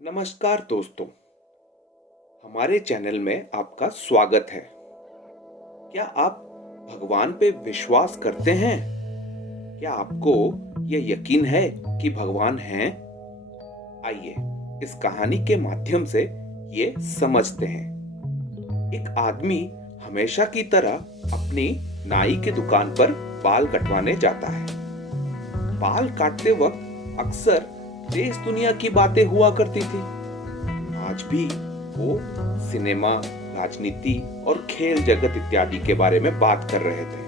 नमस्कार दोस्तों, हमारे चैनल में आपका स्वागत है। क्या आप भगवान पे विश्वास करते हैं? क्या आपको यह यकीन है कि भगवान हैं? आइए इस कहानी के माध्यम से ये समझते हैं। एक आदमी हमेशा की तरह अपनी नाई की दुकान पर बाल कटवाने जाता है। बाल काटते वक्त अक्सर देश दुनिया की बातें हुआ करती थी। आज भी वो सिनेमा, राजनीति और खेल जगत इत्यादि के बारे में बात कर रहे थे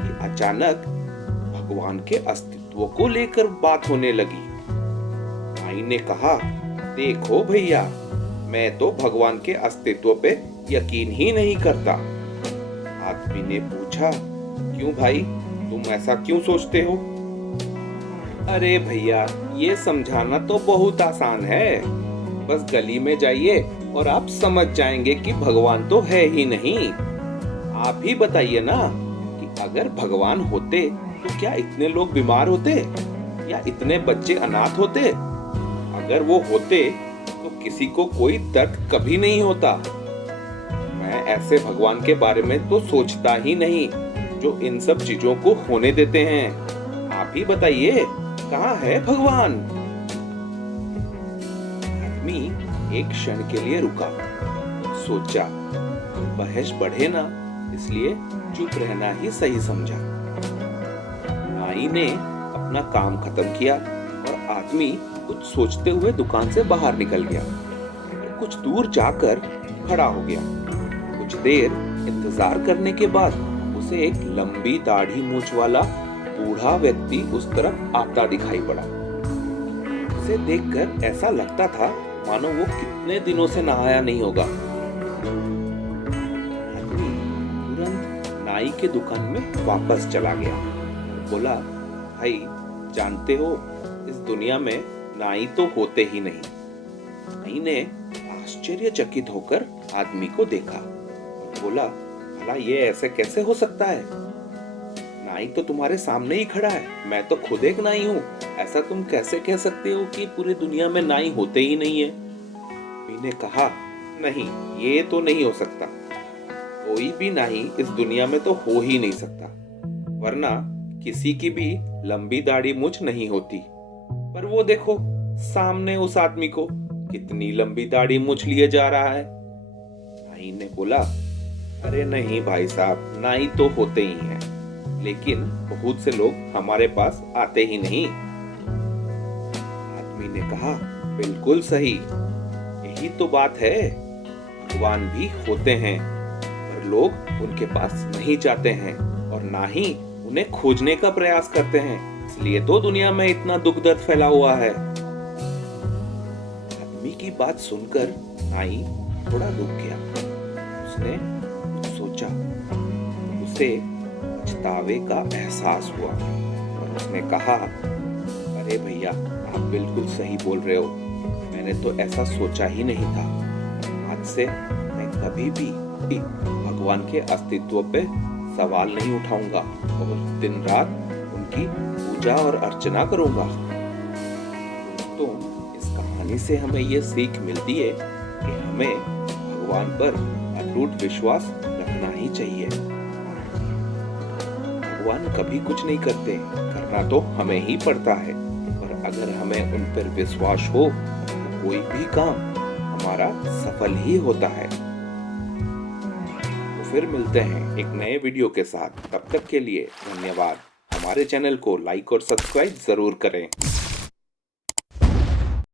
कि अचानक भगवान के अस्तित्व को लेकर बात होने लगी। माई ने कहा, देखो भैया, मैं तो भगवान के अस्तित्व पे यकीन ही नहीं करता। आदमी ने पूछा, क्यों भाई, तुम ऐसा क्यों सोचते हो? अरे भैया, ये समझाना तो बहुत आसान है। बस गली में जाइए और आप समझ जाएंगे कि भगवान तो है ही नहीं। आप ही बताइए ना कि अगर भगवान होते तो क्या इतने लोग बीमार होते या इतने बच्चे अनाथ होते? अगर वो होते तो किसी को कोई दर्द कभी नहीं होता। मैं ऐसे भगवान के बारे में तो सोचता ही नहीं जो इन सब चीजों को होने देते हैं। आप ही बताइए, कहाँ है भगवान? आदमी एक क्षण के लिए रुका, सोचा, बहस बढ़े ना, इसलिए चुप रहना ही सही समझा। नाई ने अपना काम खत्म किया और आदमी कुछ सोचते हुए दुकान से बाहर निकल गया। कुछ दूर जाकर खड़ा हो गया। कुछ देर इंतजार करने के बाद उसे एक लंबी दाढ़ी मूंछ वाला बूढ़ा व्यक्ति उस तरफ आता दिखाई पड़ा। उसे देखकर ऐसा लगता था मानो वो कितने दिनों से नहाया नहीं होगा। आदमी तुरंत नाई के दुकान में वापस चला गया। बोला, भाई जानते हो, इस दुनिया में नाई तो होते ही नहीं। नाई ने आश्चर्यचकित होकर आदमी को देखा और बोला, भला ये ऐसे कैसे हो सकता है? नाई तो तुम्हारे सामने ही खड़ा है। मैं तो खुद एक नाई हूँ। ऐसा तुम कैसे कह सकते हो कि पूरी दुनिया में नाई होते ही नहीं है? मैंने कहा, नहीं, ये तो नहीं हो सकता। कोई भी नाई इस दुनिया में तो हो ही नहीं सकता, वरना किसी की भी लंबी दाढ़ी मूंछ नहीं होती। पर वो देखो, सामने उस आदमी को कितनी लंबी दाढ़ी मूंछ लिए जा रहा है। नाई ने बोला, अरे नहीं भाई साहब, नाई तो होते ही हैं, लेकिन बहुत से लोग हमारे पास आते ही नहीं। आदमी ने कहा, बिल्कुल सही, यही तो बात है। भगवान भी होते हैं, पर लोग उनके पास नहीं जाते हैं और ना ही उन्हें खोजने का प्रयास करते हैं। इसलिए तो दुनिया में इतना दुख दर्द फैला हुआ है। आदमी की बात सुनकर नाई थोड़ा रुक गया। उसने सोचा, उसे पछतावे का एहसास हुआ और उसने कहा, अरे भैया, आप बिल्कुल सही बोल रहे हो। मैंने तो ऐसा सोचा ही नहीं था। आज से मैं कभी भी भगवान के अस्तित्व पे सवाल नहीं उठाऊंगा और दिन रात उनकी पूजा और अर्चना करूंगा। दोस्तों, इस कहानी से हमें ये सीख मिलती है कि हमें भगवान पर अटूट विश्वास रखना ही चाहिए। भगवान कभी कुछ नहीं करते, करना तो हमें ही पड़ता है। पर अगर हमें उन पर विश्वास हो तो कोई भी काम हमारा सफल ही होता है। तो फिर मिलते हैं एक नए वीडियो के साथ। तब तक के लिए धन्यवाद। हमारे चैनल को लाइक और सब्सक्राइब जरूर करें।